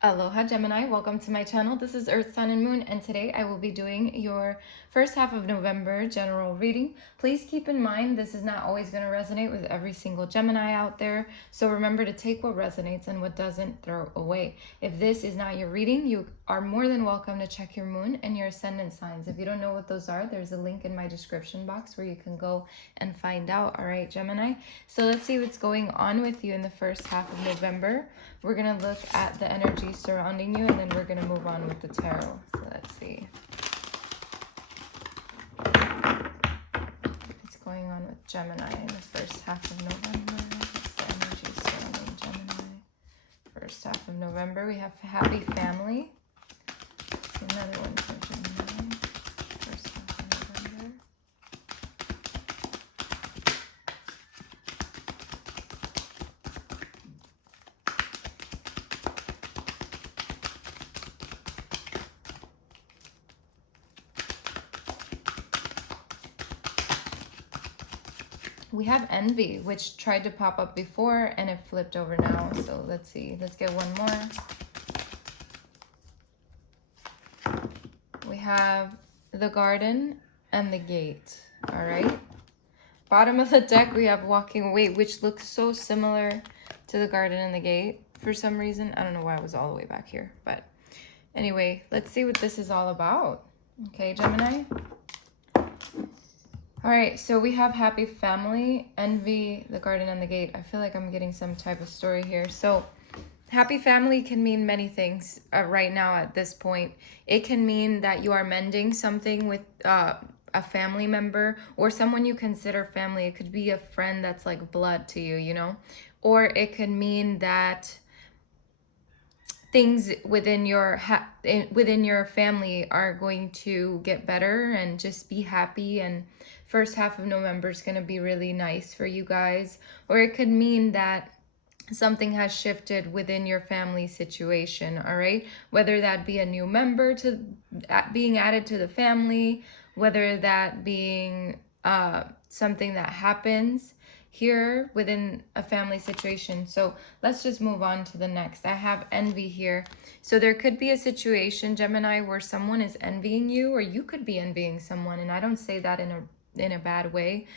Aloha Gemini, welcome to my channel. This is Earth, Sun, and Moon, and today I will be doing your first half of November general reading. Please keep in mind this is not always going to resonate with every single Gemini out there, so remember to take what resonates and what doesn't, throw away. If this is not your reading, you are more than welcome to check your moon and your ascendant signs. If you don't know what those are, there's a link in my description box where you can go and find out. All right, Gemini? So let's see what's going on with you in the first half of November. We're going to look at the energy surrounding you, and then we're going to move on with the tarot. So let's see what's going on with Gemini in the first half of November. What's the energy surrounding Gemini? First half of November, we have happy family. Another one for Gemini. First half of November. We have envy, which tried to pop up before and it flipped over now. So let's see. Let's get one more. We have the garden and the gate. All right. Bottom of the deck, we have walking away, which looks so similar to the garden and the gate for some reason. I don't know why I was all the way back here. But anyway, let's see what this is all about. Okay, Gemini. All right, so we have happy family, envy, the garden, and the gate. I feel like I'm getting some type of story here. So happy family can mean many things right now at this point. It can mean that you are mending something with a family member or someone you consider family. It could be a friend that's like blood to you, you know? Or it could mean that things within your family are going to get better and just be happy, and first half of November is going to be really nice for you guys. Or it could mean that something has shifted within your family situation. All right, whether that be a new member to being added to the family, whether that being something that happens here within a family situation. So let's just move on to the next. I have envy here. So there could be a situation, Gemini, where someone is envying you, or you could be envying someone. And I don't say that in a bad way.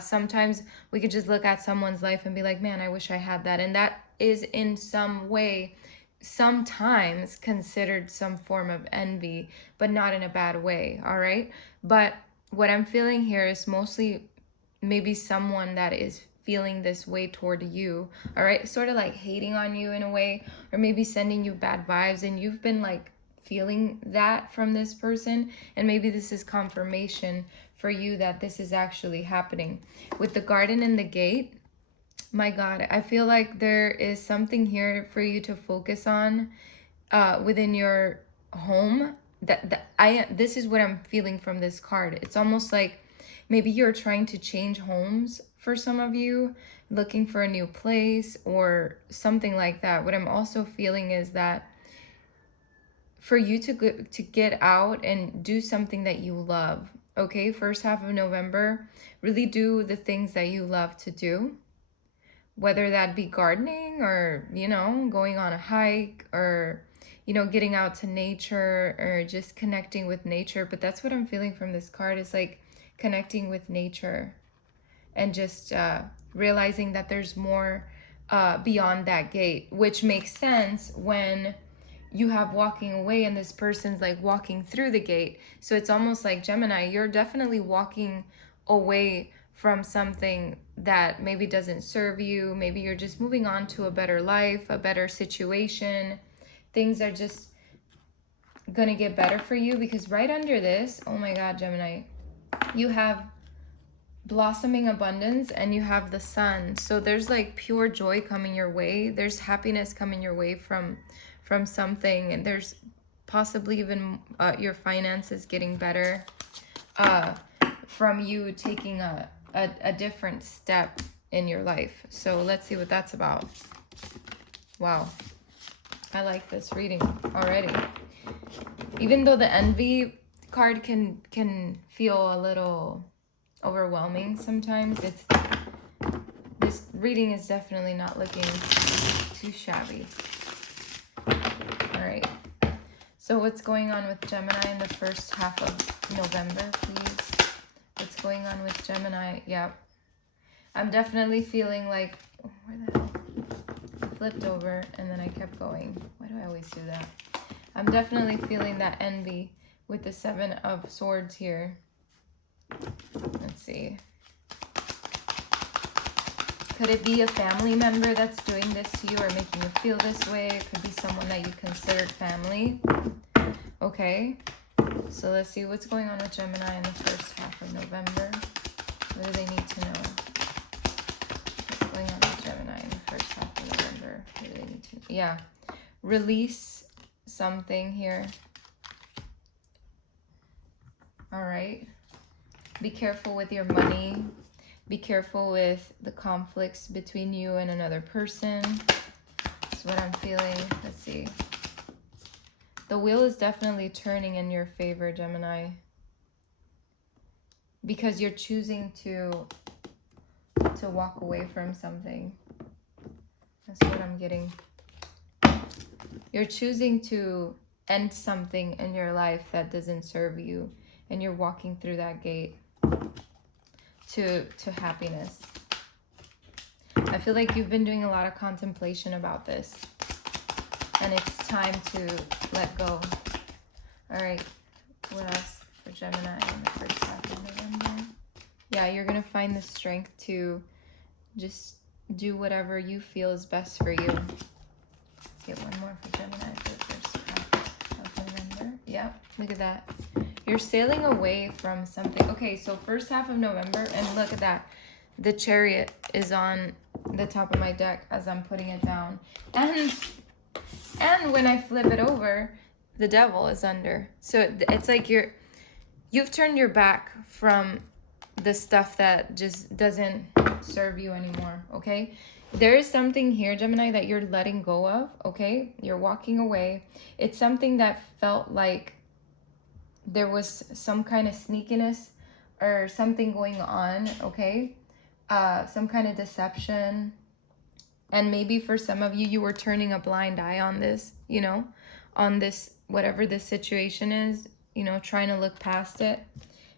Sometimes we could just look at someone's life and be like, man, I wish I had that. And that is in some way sometimes considered some form of envy, but not in a bad way. All right. But what I'm feeling here is mostly maybe someone that is feeling this way toward you, all right, sort of like hating on you in a way, or maybe sending you bad vibes, and you've been like feeling that from this person, and maybe this is confirmation for you that this is actually happening. With the garden and the gate, my God, I feel like there is something here for you to focus on within your home. This is what I'm feeling from this card. It's almost like maybe you're trying to change homes for some of you, looking for a new place or something like that. What I'm also feeling is that for you to get out and do something that you love, okay? First half of November, really do the things that you love to do, whether that be gardening or, you know, going on a hike or, you know, getting out to nature or just connecting with nature. But that's what I'm feeling from this card, is like connecting with nature and just realizing that there's more beyond that gate, which makes sense when you have walking away and this person's like walking through the gate. So it's almost like, Gemini, you're definitely walking away from something that maybe doesn't serve you. Maybe you're just moving on to a better life, a better situation. Things are just gonna get better for you, because right under this, oh my God, Gemini, you have blossoming abundance and you have the sun. So there's like pure joy coming your way. There's happiness coming your way from something, and there's possibly even your finances getting better from you taking a different step in your life. So let's see what that's about. Wow, I like this reading already. Even though the envy card can feel a little overwhelming sometimes, this reading is definitely not looking too shabby. So what's going on with Gemini in the first half of November, please? What's going on with Gemini? Yeah. I'm definitely feeling like, oh, where the hell? I flipped over and then I kept going. Why do I always do that? I'm definitely feeling that envy with the 7 of Swords here. Let's see. Could it be a family member that's doing this to you or making you feel this way? It could be someone that you considered family. Okay. So let's see what's going on with Gemini in the first half of November. What do they need to know? What's going on with Gemini in the first half of November? What do they need to know? Yeah. Release something here. All right. Be careful with your money. Be careful with the conflicts between you and another person. That's what I'm feeling. Let's see. The wheel is definitely turning in your favor, Gemini. Because you're choosing to walk away from something. That's what I'm getting. You're choosing to end something in your life that doesn't serve you. And you're walking through that gate to happiness. I feel like you've been doing a lot of contemplation about this. And it's time to let go. All right. What else for Gemini in the first half of November? Yeah, you're going to find the strength to just do whatever you feel is best for you. Let's get one more for Gemini for the first half of November. Yeah, look at that. You're sailing away from something. Okay, so first half of November, and look at that. The Chariot is on the top of my deck as I'm putting it down. And when I flip it over, the Devil is under. So it's like you've turned your back from the stuff that just doesn't serve you anymore, okay? There is something here, Gemini, that you're letting go of, okay? You're walking away. It's something that felt like there was some kind of sneakiness or something going on, okay? Some kind of deception. And maybe for some of you, you were turning a blind eye on this, you know, on this, whatever this situation is, you know, trying to look past it.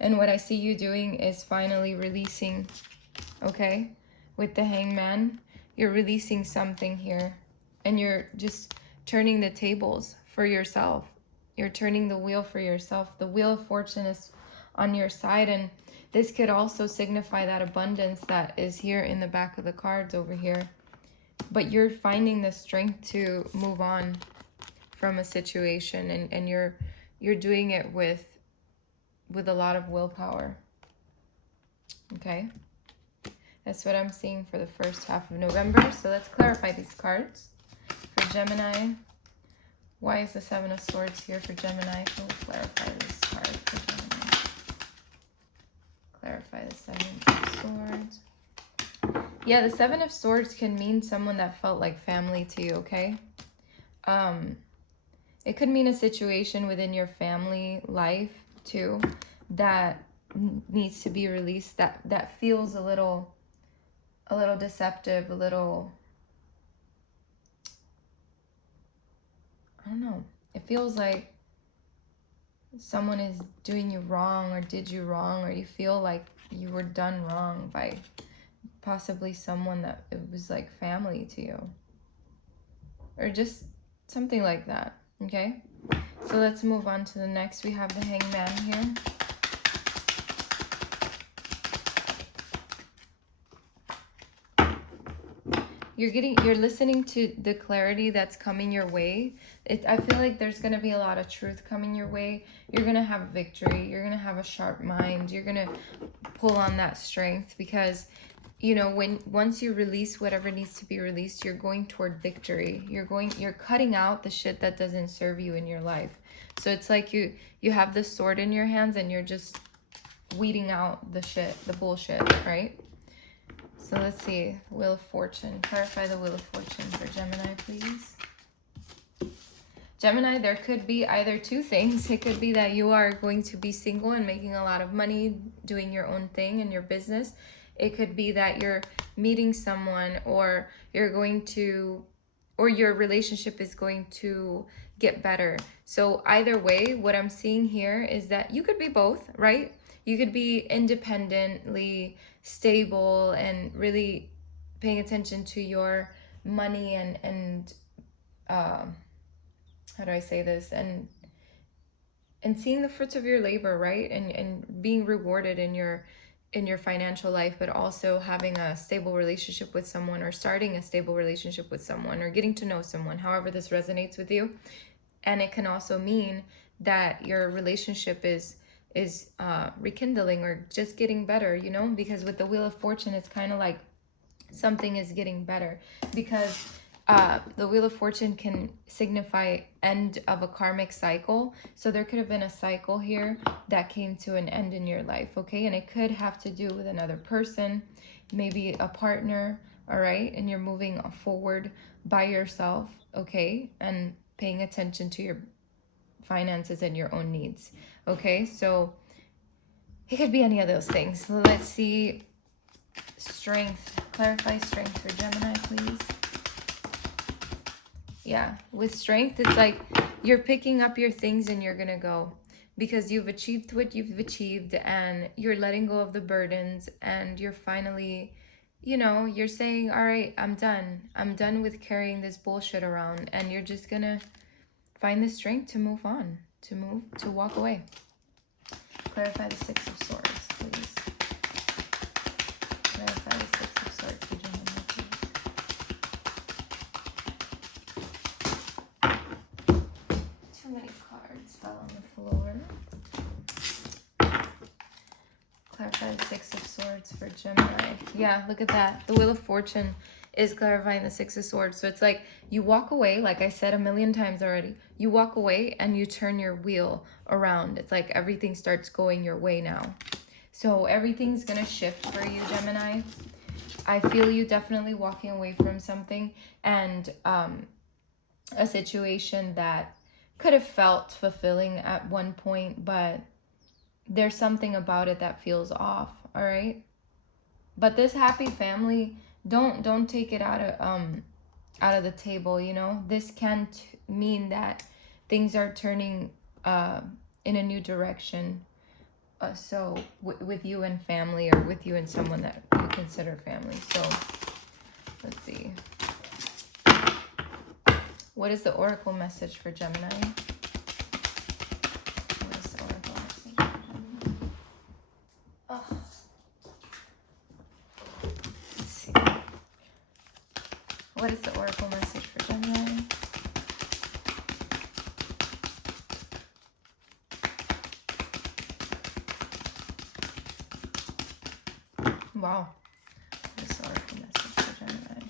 And what I see you doing is finally releasing, okay? With the Hangman, you're releasing something here. And you're just turning the tables for yourself. You're turning the wheel for yourself. The Wheel of Fortune is on your side. And this could also signify that abundance that is here in the back of the cards over here. But you're finding the strength to move on from a situation. And you're doing it with a lot of willpower. Okay? That's what I'm seeing for the first half of November. So let's clarify these cards. For Gemini, why is the 7 of Swords here for Gemini? We'll clarify this card for Gemini. Clarify the 7 of Swords. Yeah, the 7 of Swords can mean someone that felt like family to you, okay? It could mean a situation within your family life too that needs to be released, that feels a little deceptive, a little, I don't know. It feels like someone is doing you wrong or did you wrong, or you feel like you were done wrong by possibly someone that it was like family to you. Or just something like that, okay? So let's move on to the next. We have the Hangman here. You're listening to the clarity that's coming your way. I feel like there's going to be a lot of truth coming your way. You're going to have victory. You're going to have a sharp mind. You're going to pull on that strength because, you know, once you release whatever needs to be released, you're going toward victory. You're cutting out the shit that doesn't serve you in your life. So it's like you have the sword in your hands and you're just weeding out the shit, the bullshit, right? So let's see, Wheel of Fortune. Clarify the Wheel of Fortune for Gemini, please. Gemini, there could be either two things. It could be that you are going to be single and making a lot of money, doing your own thing in your business. It could be that you're meeting someone or you're going to or your relationship is going to get better. So either way, what I'm seeing here is that you could be both, right? You could be independently stable and really paying attention to your money and how do I say this? And seeing the fruits of your labor, right? And being rewarded in your financial life, but also having a stable relationship with someone, or starting a stable relationship with someone, or getting to know someone, however this resonates with you. And it can also mean that your relationship is rekindling or just getting better, you know, because with the Wheel of Fortune, it's kind of like something is getting better, because the Wheel of Fortune can signify end of a karmic cycle. So there could have been a cycle here that came to an end in your life, okay? And it could have to do with another person, maybe a partner, all right? And you're moving forward by yourself, okay? And paying attention to your finances and your own needs, okay? So it could be any of those things. So let's see. Strength. Clarify strength for Gemini, please. Yeah, with strength, it's like you're picking up your things and you're gonna go, because you've achieved what you've achieved and you're letting go of the burdens, and you're finally, you know, you're saying, all right, I'm done with carrying this bullshit around, and you're just gonna find the strength to move on, to walk away. Clarify the Six of Swords, please. Clarify the Six of Swords for Gemini, please. Too many cards fell on the floor. Clarify the Six of Swords for Gemini. Yeah, look at that. The Wheel of Fortune is clarifying the Six of Swords. So it's like you walk away, like I said a million times already. You walk away and you turn your wheel around. It's like everything starts going your way now. So everything's going to shift for you, Gemini. I feel you definitely walking away from something, and a situation that could have felt fulfilling at one point, but there's something about it that feels off, all right? But this happy family, don't take it out of the table, you know? This can mean that things are turning in a new direction. So with you and family, or with you and someone that you consider family. So let's see. What is the oracle message for Gemini? What is the oracle message for Gemini? Oh. Let's see. What is the oracle message for Gemini? Wow. What is the oracle message for Gemini?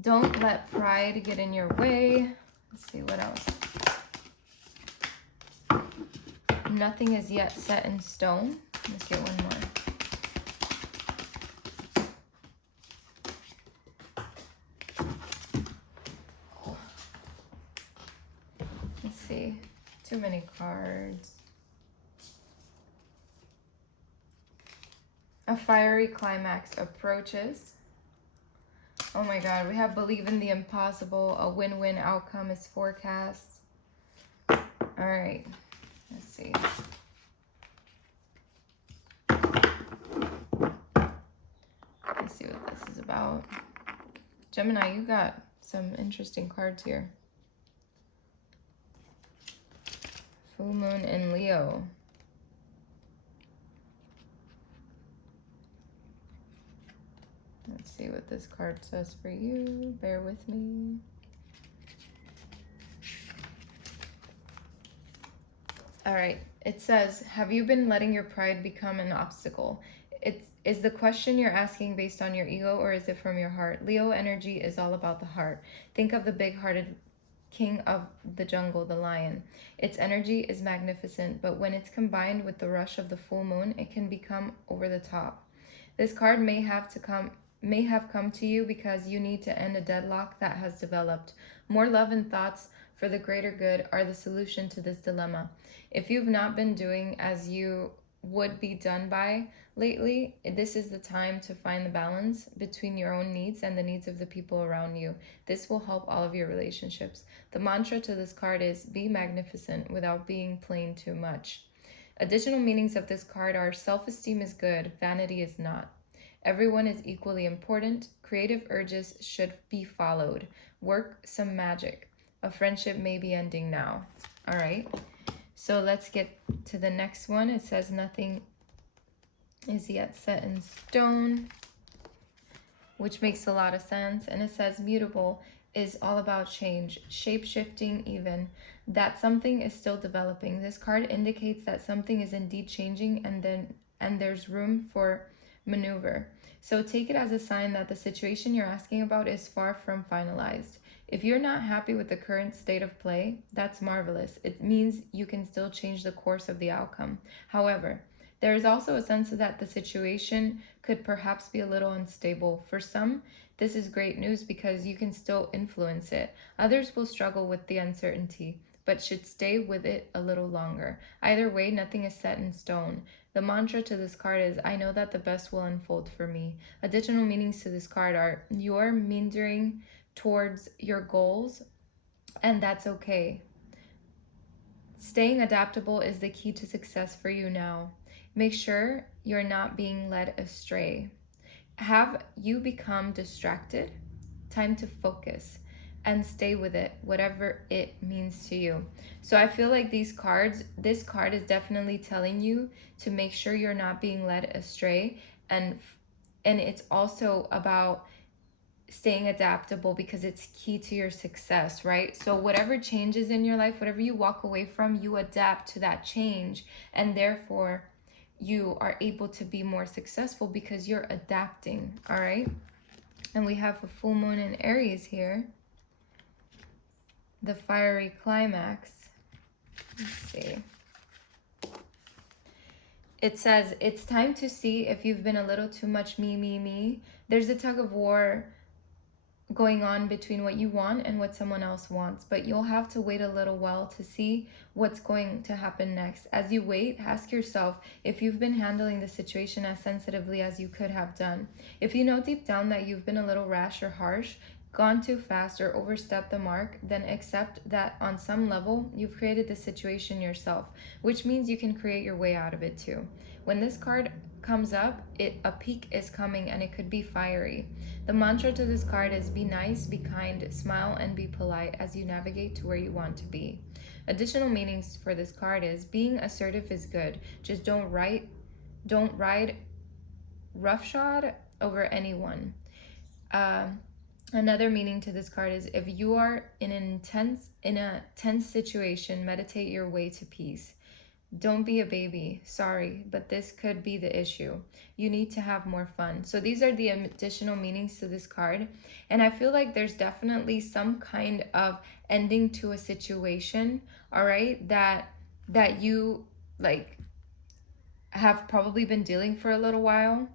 Don't let pride get in your way. Let's see what else. Nothing is yet set in stone. Let's get one more. Let's see. Too many cards. A fiery climax approaches. Oh my God, we have believe in the impossible. A win-win outcome is forecast. All right, let's see. Let's see what this is about. Gemini, you got some interesting cards here. Full moon in Leo. Let's see what this card says for you. Bear with me. All right. It says, have you been letting your pride become an obstacle? Is the question you're asking based on your ego, or is it from your heart? Leo energy is all about the heart. Think of the big-hearted king of the jungle, the lion. Its energy is magnificent, but when it's combined with the rush of the full moon, it can become over the top. This card may have come to you because you need to end a deadlock that has developed. More love and thoughts for the greater good are the solution to this dilemma. If you've not been doing as you would be done by lately, this is the time to find the balance between your own needs and the needs of the people around you. This will help all of your relationships. The mantra to this card is be magnificent without being plain too much. Additional meanings of this card are self-esteem is good, vanity is not. Everyone is equally important. Creative urges should be followed. Work some magic. A friendship may be ending now. All right. So let's get to the next one. It says nothing is yet set in stone, which makes a lot of sense. And it says mutable is all about change, shape-shifting even, that something is still developing. This card indicates that something is indeed changing and there's room for maneuver. So take it as a sign that the situation you're asking about is far from finalized. If you're not happy with the current state of play, that's marvelous. It means you can still change the course of the outcome. However, there is also a sense that the situation could perhaps be a little unstable. For some, this is great news because you can still influence it. Others will struggle with the uncertainty, but should stay with it a little longer. Either way, nothing is set in stone. The mantra to this card is, I know that the best will unfold for me. Additional meanings to this card are, you are meandering towards your goals, and that's okay. Staying adaptable is the key to success for you now. Make sure you're not being led astray. Have you become distracted? Time to focus and stay with it, whatever it means to you. So I feel like this card is definitely telling you to make sure you're not being led astray, and it's also about staying adaptable because it's key to your success, right? So whatever changes in your life, whatever you walk away from, you adapt to that change, and therefore you are able to be more successful because you're adapting. All right. And we have a full moon in Aries here, the fiery climax. Let's see. It says it's time to see if you've been a little too much me. There's a tug of war going on between what you want and what someone else wants, but you'll have to wait a little while to see what's going to happen next. As you wait, ask yourself if you've been handling the situation as sensitively as you could have done. If you know deep down that you've been a little rash or harsh, gone too fast, or overstepped the mark, then accept that on some level you've created the situation yourself, which means you can create your way out of it too. When this card comes up, a peak is coming, and it could be fiery. The mantra to this card is be nice, be kind, smile, and be polite as you navigate to where you want to be. Additional meanings for this card is being assertive is good. Just don't ride roughshod over anyone. Another meaning to this card is if you are in a tense situation, meditate your way to peace. Don't be a baby. Sorry, but this could be the issue. You need to have more fun. So these are the additional meanings to this card. And I feel like there's definitely some kind of ending to a situation, all right, that you like have probably been dealing for a little while,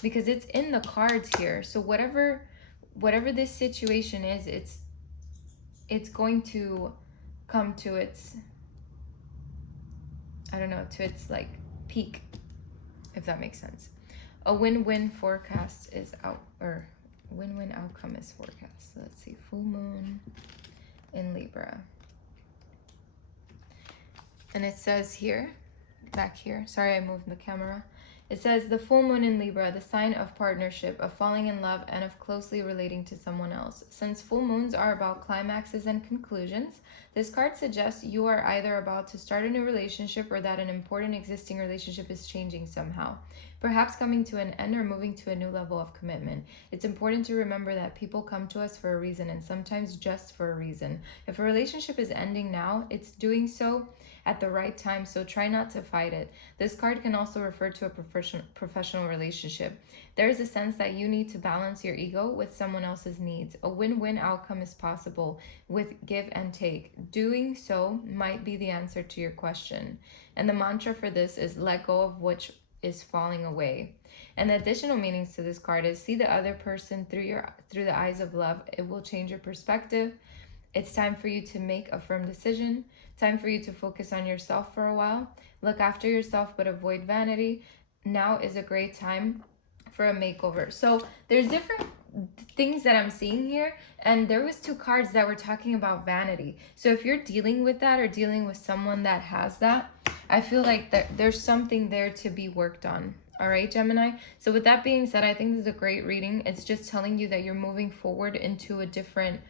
because it's in the cards here. So whatever this situation is, it's going to come to its, I don't know, to its like peak, if that makes sense. A win-win forecast is out, or win-win outcome is forecast. So let's see, full moon in Libra. And it says here, back here, sorry I moved the camera. It says the full moon in Libra, the sign of partnership, of falling in love, and of closely relating to someone else. Since full moons are about climaxes and conclusions, this card suggests you are either about to start a new relationship or that an important existing relationship is changing somehow, perhaps coming to an end or moving to a new level of commitment. It's important to remember that people come to us for a reason, and sometimes just for a reason. If a relationship is ending now, it's doing so at the right time, so try not to fight it. This card can also refer to a professional relationship. There is a sense that you need to balance your ego with someone else's needs. A win-win outcome is possible with give and take. Doing so might be the answer to your question. And the mantra for this is let go of which is falling away. And the additional meanings to this card is see the other person through the eyes of love. It will change your perspective. It's time for you to make a firm decision. Time for you to focus on yourself for a while. Look after yourself, but avoid vanity. Now is a great time for a makeover. So there's different things that I'm seeing here, and there was 2 cards that were talking about vanity. So if you're dealing with that or dealing with someone that has that, I feel like there's something there to be worked on. All right, Gemini. So with that being said, I think this is a great reading. It's just telling you that you're moving forward into a different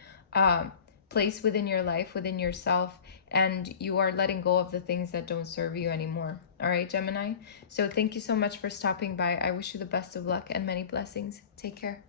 place within your life, within yourself, and you are letting go of the things that don't serve you anymore. All right, Gemini. So thank you so much for stopping by. I wish you the best of luck and many blessings. Take care.